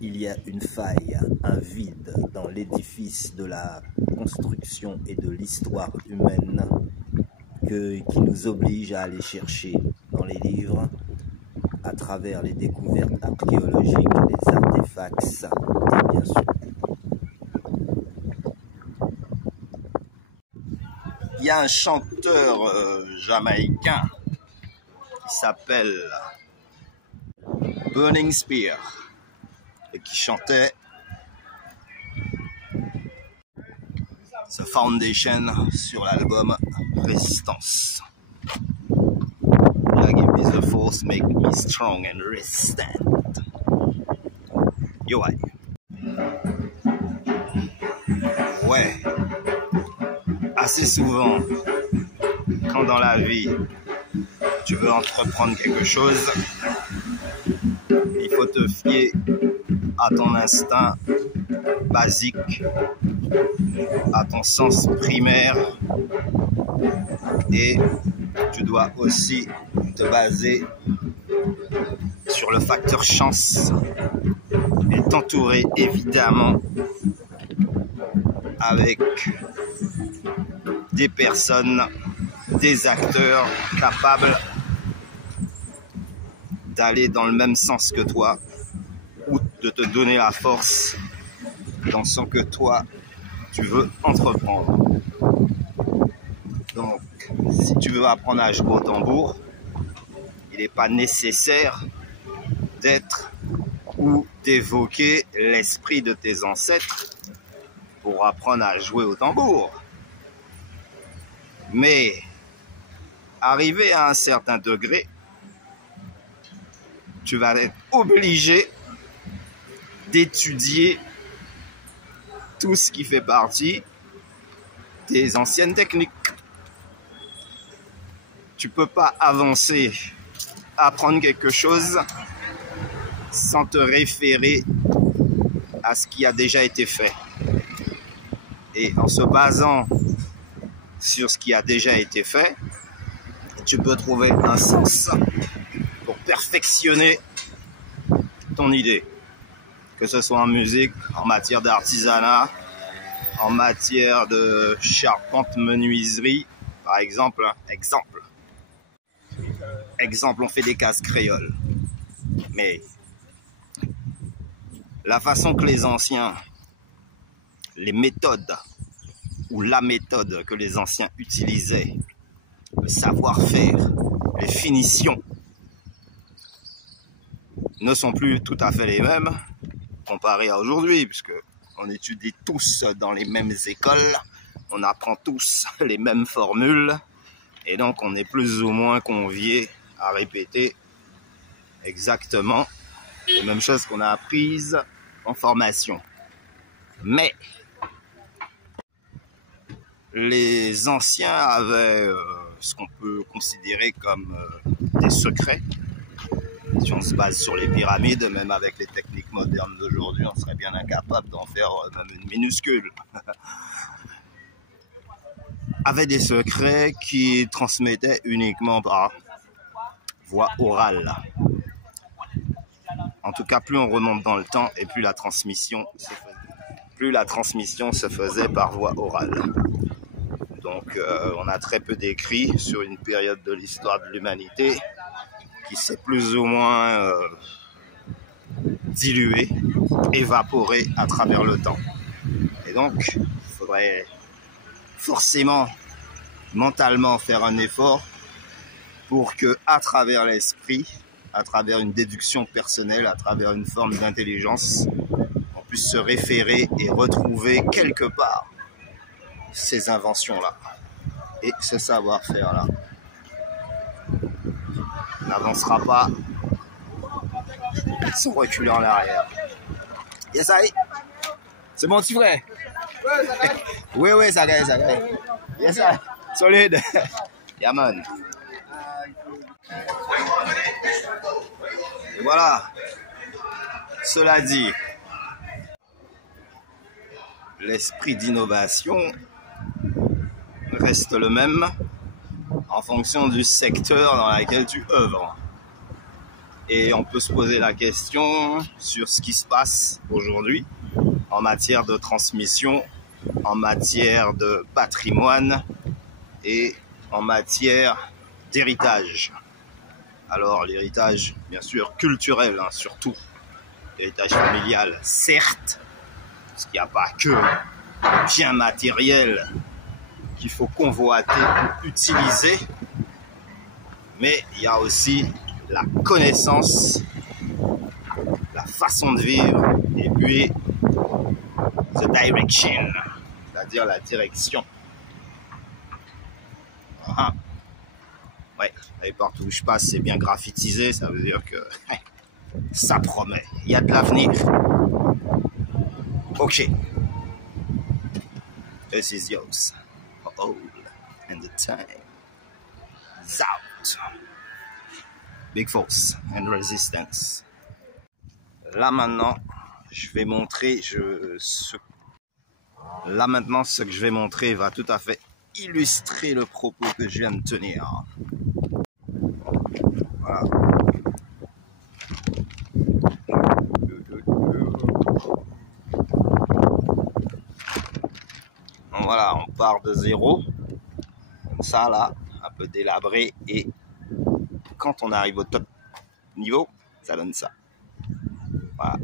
Il y a une faille, un vide dans l'édifice de la construction et de l'histoire humaine qui nous oblige à aller chercher dans les livres, à travers les découvertes archéologiques, les artefacts et bien sûr. Il y a un chanteur jamaïcain qui s'appelle Burning Spear et qui chantait The Foundation sur l'album Résistance. Give me the force, make me strong and resistant. Yo, ouais. Ouais. Assez souvent, quand dans la vie, tu veux entreprendre quelque chose, il faut te fier à ton instinct basique, à ton sens primaire, et tu dois aussi te baser sur le facteur chance et t'entourer évidemment avec des personnes, des acteurs capables d'aller dans le même sens que toi ou de te donner la force dans ce que toi tu veux entreprendre. Donc, si tu veux apprendre à jouer au tambour, il n'est pas nécessaire d'être ou d'évoquer l'esprit de tes ancêtres pour apprendre à jouer au tambour. Mais, arrivé à un certain degré, tu vas être obligé d'étudier tout ce qui fait partie des anciennes techniques. Tu peux pas avancer, apprendre quelque chose sans te référer à ce qui a déjà été fait. Et en se basant sur ce qui a déjà été fait, tu peux trouver un sens pour perfectionner ton idée. Que ce soit en musique, en matière d'artisanat, en matière de charpente menuiserie, par exemple. Exemple, on fait des cases créoles. Mais la façon que les anciens, les méthodes ou la méthode que les anciens utilisaient, le savoir-faire, les finitions, ne sont plus tout à fait les mêmes comparés à aujourd'hui, puisque on étudie tous dans les mêmes écoles, on apprend tous les mêmes formules, et donc on est plus ou moins conviés à répéter exactement les mêmes choses qu'on a apprises en formation. Mais les anciens avaient ce qu'on peut considérer comme des secrets. Si on se base sur les pyramides, même avec les techniques modernes d'aujourd'hui, on serait bien incapable d'en faire même une minuscule. Avaient des secrets qui transmettaient uniquement par voie orale. En tout cas, plus on remonte dans le temps et plus la transmission se faisait par voie orale. Donc, on a très peu d'écrits sur une période de l'histoire de l'humanité qui s'est plus ou moins dilué, évaporé à travers le temps. Et donc, il faudrait forcément mentalement faire un effort pour que, à travers l'esprit, à travers une déduction personnelle, à travers une forme d'intelligence, on puisse se référer et retrouver quelque part ces inventions-là et ce savoir-faire-là. On n'avancera pas sans reculer en arrière. Yes, aïe. C'est mon petit frère. Oui, ça gagne. Yes, aïe. Solide. Yeah, man. Et voilà. Cela dit, l'esprit d'innovation reste le même en fonction du secteur dans lequel tu œuvres. Et on peut se poser la question sur ce qui se passe aujourd'hui en matière de transmission, en matière de patrimoine et en matière d'héritage. Alors l'héritage, bien sûr, culturel, hein, surtout. L'héritage familial, certes, parce qu'il n'y a pas que le bien matériel qu'il faut convoiter ou utiliser, mais il y a aussi la connaissance, la façon de vivre, et puis the direction, c'est-à-dire la direction. Ah. Ouais, et partout où je passe, c'est bien graffitisé, ça veut dire que ça promet, il y a de l'avenir. Ok. This is yours. Oh, and the time is out. Big force and resistance. Là maintenant, je vais montrer Là maintenant, ce que je vais montrer va tout à fait illustrer le propos que je viens de tenir. Voilà. Donc voilà, on part de zéro, comme ça là, un peu délabré, et quand on arrive au top niveau, ça donne ça. Voilà.